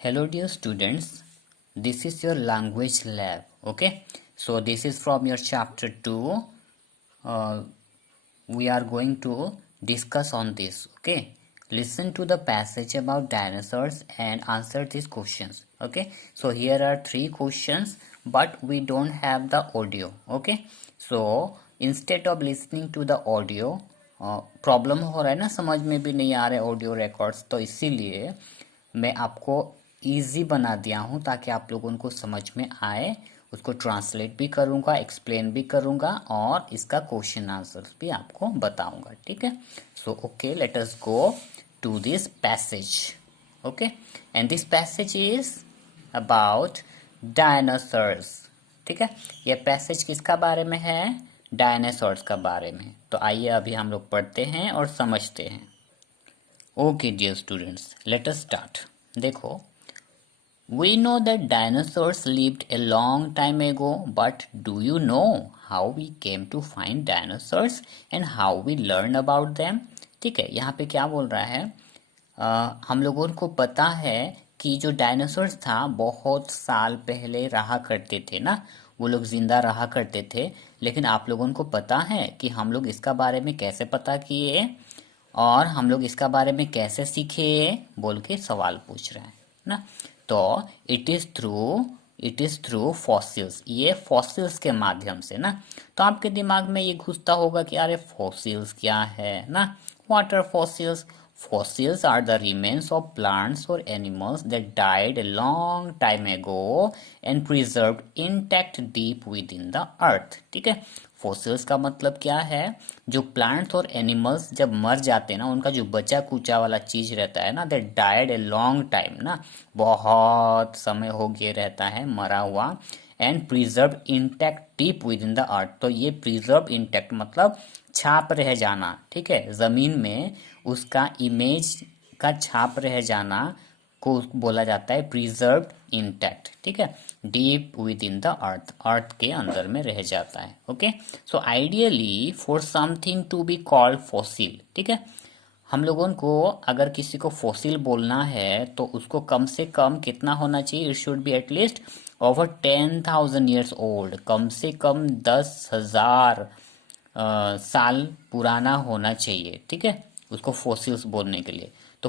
Hello dear students, this is your language lab. Okay, so this is from your chapter 2. We are going to discuss on this. Okay, listen to the passage about dinosaurs and answer these questions. Okay, so here are 3 questions but we don't have the audio. Okay, so instead of listening to the audio, problem हो रहा है ना, समझ में भी नहीं आ रहे audio records, तो इसीलिए मैं आपको इजी बना दिया हूँ ताकि आप लोगों को समझ में आए। उसको ट्रांसलेट भी करूँगा, एक्सप्लेन भी करूँगा और इसका क्वेश्चन आंसर्स भी आपको बताऊँगा। ठीक है, so okay, let us go to this passage. Okay, and this passage is about dinosaurs. ठीक है, ये पैसेज किसका बारे में है? डायनासोर्स का बारे में। तो आइए अभी हम लोग पढ़ते हैं और समझते हैं। Okay dear students, let us start. देखो, we know that dinosaurs lived a long time ago, but do you know how we came to find dinosaurs and how we learn about them? ठीक है, यहाँ पे क्या बोल रहा है? हम लोगों को पता है कि जो डायनासोर्स था बहुत साल पहले रहा करते थे ना, वो लोग जिंदा रहा करते थे। लेकिन आप लोगों को पता है कि हम लोग इसका बारे में कैसे पता किए और हम लोग इसका बारे में कैसे सीखे, बोल के सवाल पूछ रहे हैं ना। तो इट इज थ्रू फॉसिल्स, ये फॉसिल्स के माध्यम से ना। तो आपके दिमाग में ये घुसता होगा कि अरे फॉसिल्स क्या है ना, what are fossils? Fossils are the remains of plants or animals that died a long time ago and preserved intact deep within the earth. ठीक है, फॉसिल्स का मतलब क्या है? जो प्लांट्स और एनिमल्स जब मर जाते हैं ना, उनका जो बचा कुचा वाला चीज रहता है ना, that died a long time ना, बहुत समय हो गया रहता है मरा हुआ, and preserve intact deep within the earth. तो ये प्रिजर्व इंटैक्ट मतलब छाप रह जाना। ठीक है, जमीन में उसका इमेज का छाप रह जाना को बोला जाता है प्रिजर्व्ड इंटैक्ट। ठीक है, deep within the earth, earth के अंदर में रह जाता है। Okay, so ideally for something to be called fossil, ठीक है, हम लोगों को अगर किसी को फॉसिल बोलना है तो उसको कम से कम कितना होना चाहिए? It should be at least over 10,000 years old, कम से कम 10,000 साल पुराना होना चाहिए। ठीक है, उसको फॉसिल्स बोलने के लिए। तो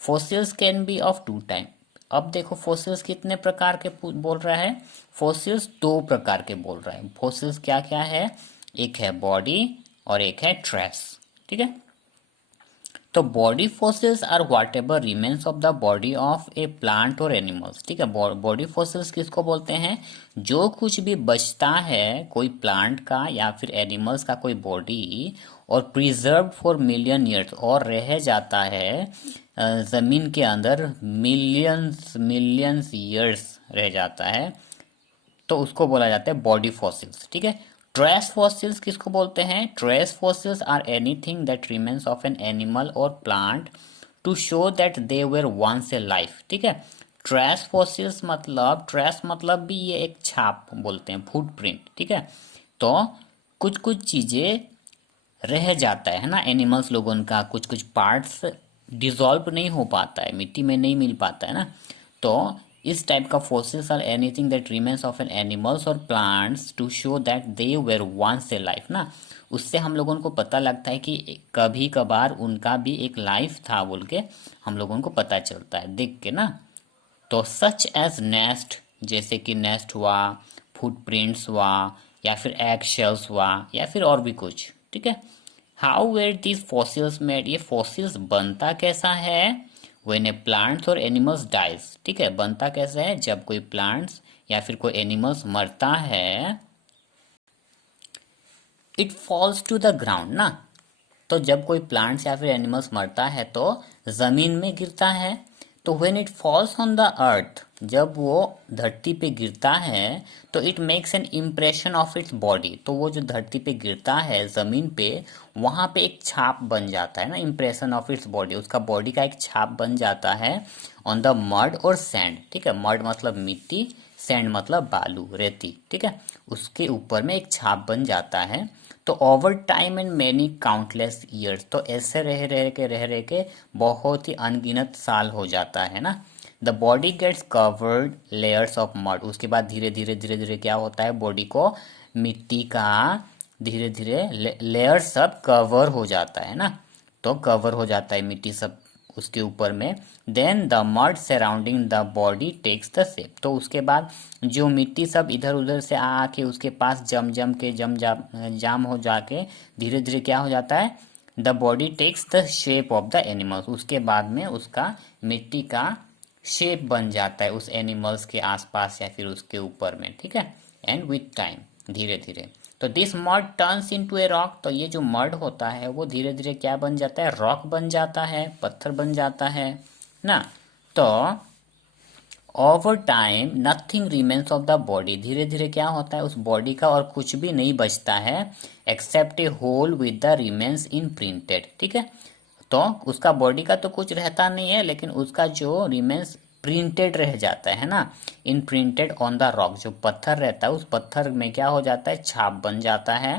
fossils can be of 2 type. अब देखो फॉसिल्स कितने प्रकार के बोल रहा है? फॉसिल्स 2 प्रकार के बोल रहा है। फॉसिल्स क्या क्या है? एक है बॉडी और एक है ट्रेस। ठीक है, तो body fossils are whatever remains of the body of a plant और एनिमल्स। ठीक है, बॉडी फॉसिल्स किसको बोलते हैं? जो कुछ भी बचता है कोई प्लांट का या फिर एनिमल्स का कोई बॉडी और प्रिजर्व फॉर मिलियन ईयर्स, और रह जाता है जमीन के अंदर मिलियंस ईयर्स रह जाता है, तो उसको बोला जाता है बॉडी फॉसिल्स। ठीक है, ट्रेस फॉसिल्स किसको बोलते हैं? Trace fossils are anything that remains of an animal और plant to show that they were once a life. ठीक है, ट्रेस फॉसिल्स मतलब, ट्रेस मतलब भी ये एक छाप बोलते हैं, फुटप्रिंट। ठीक है, तो कुछ कुछ चीजें रह जाता है ना एनिमल्स लोगों का, कुछ कुछ पार्ट्स डिसॉल्व नहीं हो पाता है, मिट्टी में नहीं मिल पाता है ना। तो इस टाइप का fossils are anything that remains of an animals और plants to show that they were once a life ना। उससे हम लोगों को पता लगता है कि कभी कभार उनका भी एक लाइफ था बोल के हम लोगों को पता चलता है देख के ना। तो सच एज नेस्ट, जैसे कि नेस्ट हुआ, फुटप्रिंट्स हुआ, या फिर एग शेल्स हुआ, या फिर और भी कुछ। ठीक है, how where these fossils made, ये फॉसिल्स बनता कैसा है? When a plants और एनिमल्स डाइज। ठीक है, बनता कैसे है? जब कोई प्लांट्स या फिर कोई एनिमल्स मरता है, it falls to the ground ना। तो जब कोई प्लांट्स या फिर एनिमल्स मरता है तो जमीन में गिरता है। तो when it falls on the earth, जब वो धरती पे गिरता है तो it makes an impression of its body. तो वो जो धरती पे गिरता है जमीन पे, वहां पे एक छाप बन जाता है ना, इम्प्रेशन ऑफ इट्स बॉडी, उसका बॉडी का एक छाप बन जाता है ऑन द मड और सैंड। ठीक है, मड मतलब मिट्टी, सैंड मतलब बालू, रेती। ठीक है, उसके ऊपर में एक छाप बन जाता है। तो तो over time and many countless years, तो ऐसे रह के बहुत ही अनगिनत साल हो जाता है ना। The body gets covered layers of mud, उसके बाद धीरे धीरे क्या होता है, बॉडी को मिट्टी का धीरे धीरे लेयर सब कवर हो जाता है ना, तो कवर हो जाता है मिट्टी सब उसके ऊपर में। Then the mud surrounding the body takes the shape, तो उसके बाद जो मिट्टी सब इधर उधर से आके उसके पास जाम हो जाके धीरे धीरे क्या हो जाता है, the body takes the shape of the animals, उसके बाद में उसका मिट्टी का शेप बन जाता है उस एनिमल्स के आसपास या फिर उसके ऊपर में, ठीक है। एंड विथ टाइम धीरे धीरे, तो this mud turns into a rock, तो ये जो मड होता है वो धीरे धीरे क्या बन जाता है, रॉक बन जाता है, पत्थर बन जाता है ना। तो over time nothing remains of the body, धीरे धीरे क्या होता है उस बॉडी का और कुछ भी नहीं बचता है except a hole with the remains imprinted, ठीक है। तो उसका बॉडी का तो कुछ रहता नहीं है, लेकिन उसका जो रिमेन्स प्रिंटेड रह जाता है ना, इन प्रिंटेड ऑन द रॉक, जो पत्थर रहता है उस पत्थर में क्या हो जाता है, छाप बन जाता है।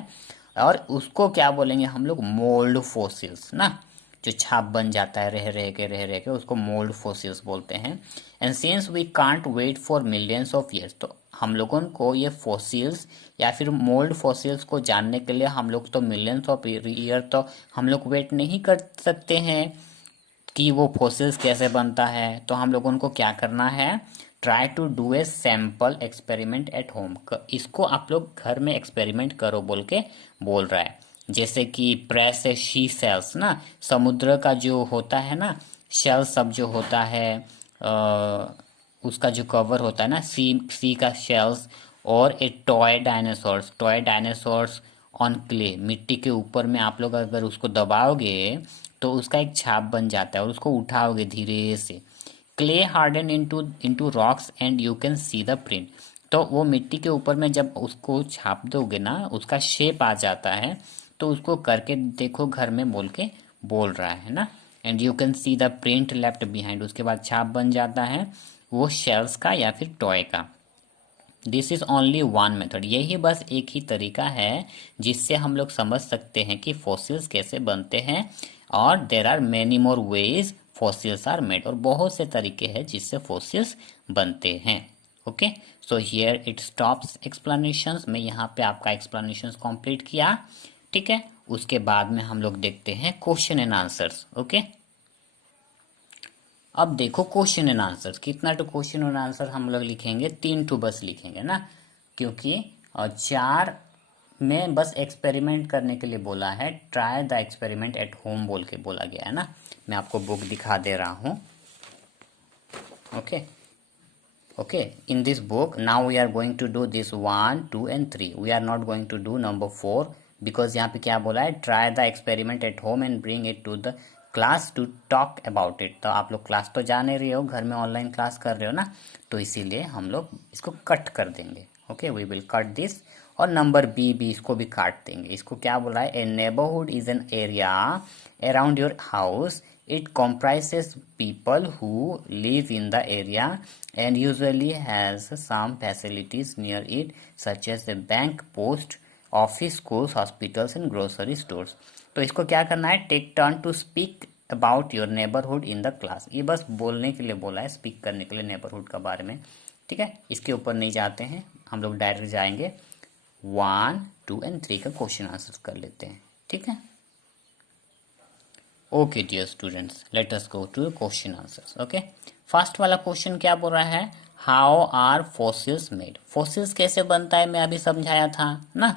और उसको क्या बोलेंगे हम लोग, मोल्ड फोसिल्स ना, जो छाप बन जाता है रह के उसको मोल्ड फोसिल्स बोलते हैं। And since we can't wait for millions of years, तो हम लोगों को ये फोसिल्स या फिर मोल्ड फोसिल्स को जानने के लिए हम लोग तो मिलियंस ऑफ ईयर तो हम लोग वेट नहीं कर सकते हैं कि वो फोसिल्स कैसे बनता है। तो हम लोगों को क्या करना है, try to do a sample experiment at home, इसको आप लोग घर में एक्सपेरिमेंट करो बोल के बोल रहा है। जैसे कि प्रेस ए शी सेल्स ना, समुद्र का जो होता है ना शेल सब जो होता है उसका जो कवर होता है ना सी का शेल्स, और ए टॉय डायनासोर्स ऑन क्ले, मिट्टी के ऊपर में आप लोग अगर उसको दबाओगे तो उसका एक छाप बन जाता है और उसको उठाओगे धीरे से, clay harden into rocks and you can see the print, तो वो मिट्टी के ऊपर में जब उसको छाप दोगे ना उसका शेप आ जाता है, तो उसको करके देखो घर में बोल के बोल रहा है ना। And you can see the print left behind, उसके बाद छाप बन जाता है वो शेल्स का या फिर टॉय का। This is only one method, यही बस एक ही तरीका है जिससे हम लोग समझ सकते हैं कि फॉसिल्स कैसे बनते हैं। और there are many more ways fossils are made, और बहुत से तरीके हैं जिससे फॉसिल्स बनते हैं। Okay, so here it stops explanations, मैं यहाँ पे आपका एक्सप्लेनेशंस कंप्लीट किया, ठीक है। उसके बाद में हम लोग देखते हैं क्वेश्चन एंड आंसर्स। ओके, अब देखो क्वेश्चन एंड आंसर, कितना तो क्वेश्चन और आंसर हम लोग लिखेंगे, 3 टू बस लिखेंगे ना, क्योंकि 4 में बस एक्सपेरिमेंट करने के लिए बोला है, try the experiment at home बोल के बोला गया है ना। मैं आपको बुक दिखा दे रहा हूँ। Okay okay, in this book now we are going to do this 1, 2 and 3, we are not going to do number 4 because यहाँ पे क्या बोला है, try the experiment at home and bring it to the class to talk about it. तो आप लोग class तो जा नहीं रहे हो, घर में ऑनलाइन क्लास कर रहे हो ना, तो इसीलिए हम लोग इसको कट कर देंगे। Okay, we will cut this, और नंबर बी भी इसको भी काट देंगे। इसको क्या बोला है, a neighbourhood is an area around your house, it comprises people who live in the area and usually has some facilities near it such as a bank, post office, schools, hospitals and grocery stores। तो इसको क्या करना है, take turn to speak about your neighbourhood in the class, ये बस बोलने के लिए बोला है, स्पीक करने के लिए नेबरहुड का बारे में, ठीक है। इसके ऊपर नहीं जाते हैं हम लोग, डायरेक्ट जाएंगे 1, 2 एंड 3 का क्वेश्चन आंसर कर लेते हैं, ठीक है। Okay dear students, let us go to question answers. Okay, first वाला क्वेश्चन क्या बोल रहा है, how are fossils made, fossils कैसे बनता है, मैं अभी समझाया था ना।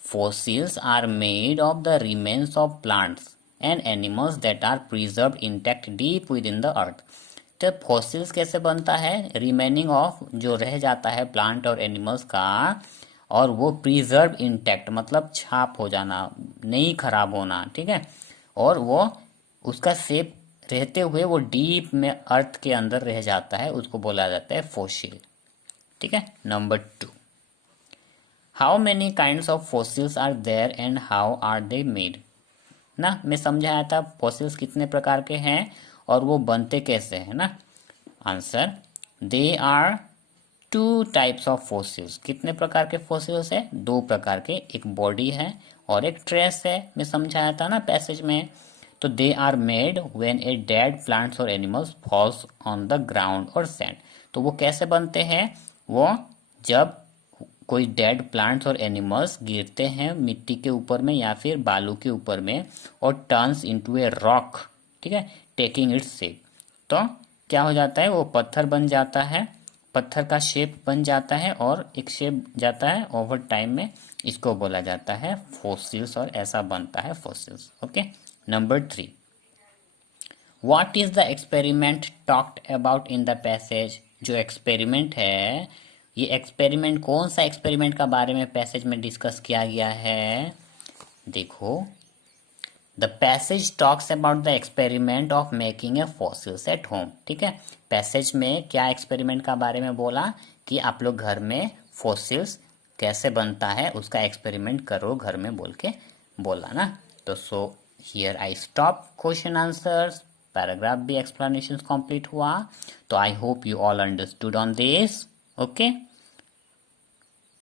Fossils are made of the remains of plants and animals that are preserved intact deep within the earth. तो फॉसिल्स कैसे बनता है, रिमेनिंग ऑफ जो रह जाता है प्लांट और एनिमल्स का, और वो प्रिजर्व इंटैक्ट मतलब छाप हो जाना, नहीं खराब होना, ठीक है। और वो उसका शेप रहते हुए वो डीप में अर्थ के अंदर रह जाता है, उसको बोला जाता है फॉसिल, ठीक है। Number 2, how many kinds of fossils are there and how are they made ना, मैं समझाया था फॉसिल्स कितने प्रकार के हैं और वो बनते कैसे हैं ना। Answer, they are 2 types of fossils, कितने प्रकार के फॉसिल्स है, 2 प्रकार के, एक बॉडी है और एक ट्रेस है, मैं समझाया था ना पैसेज में। तो they are made when a dead plants और animals falls on the ground और सैंड। तो वो कैसे बनते हैं? वो जब कोई डेड प्लांट्स और एनिमल्स गिरते हैं मिट्टी के ऊपर में या फिर बालू के ऊपर में और टर्न्स इनटू ए रॉक, ठीक है, टेकिंग इट्स शेप। तो क्या हो जाता है? वो पत्थर बन जाता है, पत्थर का शेप बन जाता है और एक शेप जाता है ओवर टाइम में, इसको बोला जाता है फॉसिल्स, और ऐसा बनता है fossils. Okay, number 3, what is the experiment talked about in the passage? जो एक्सपेरिमेंट है, ये एक्सपेरिमेंट कौन सा एक्सपेरिमेंट का बारे में पैसेज में डिस्कस किया गया है? देखो, the passage talks about the experiment of making a fossils at home. ठीक है, पैसेज में क्या एक्सपेरिमेंट का बारे में बोला कि आप लोग घर में फॉसिल्स कैसे बनता है उसका एक्सपेरिमेंट करो घर में, बोल के बोला ना। तो so here I stop question answers, paragraph भी एक्सप्लेनेशन कंप्लीट हुआ। तो I hope you all understood on this. Okay.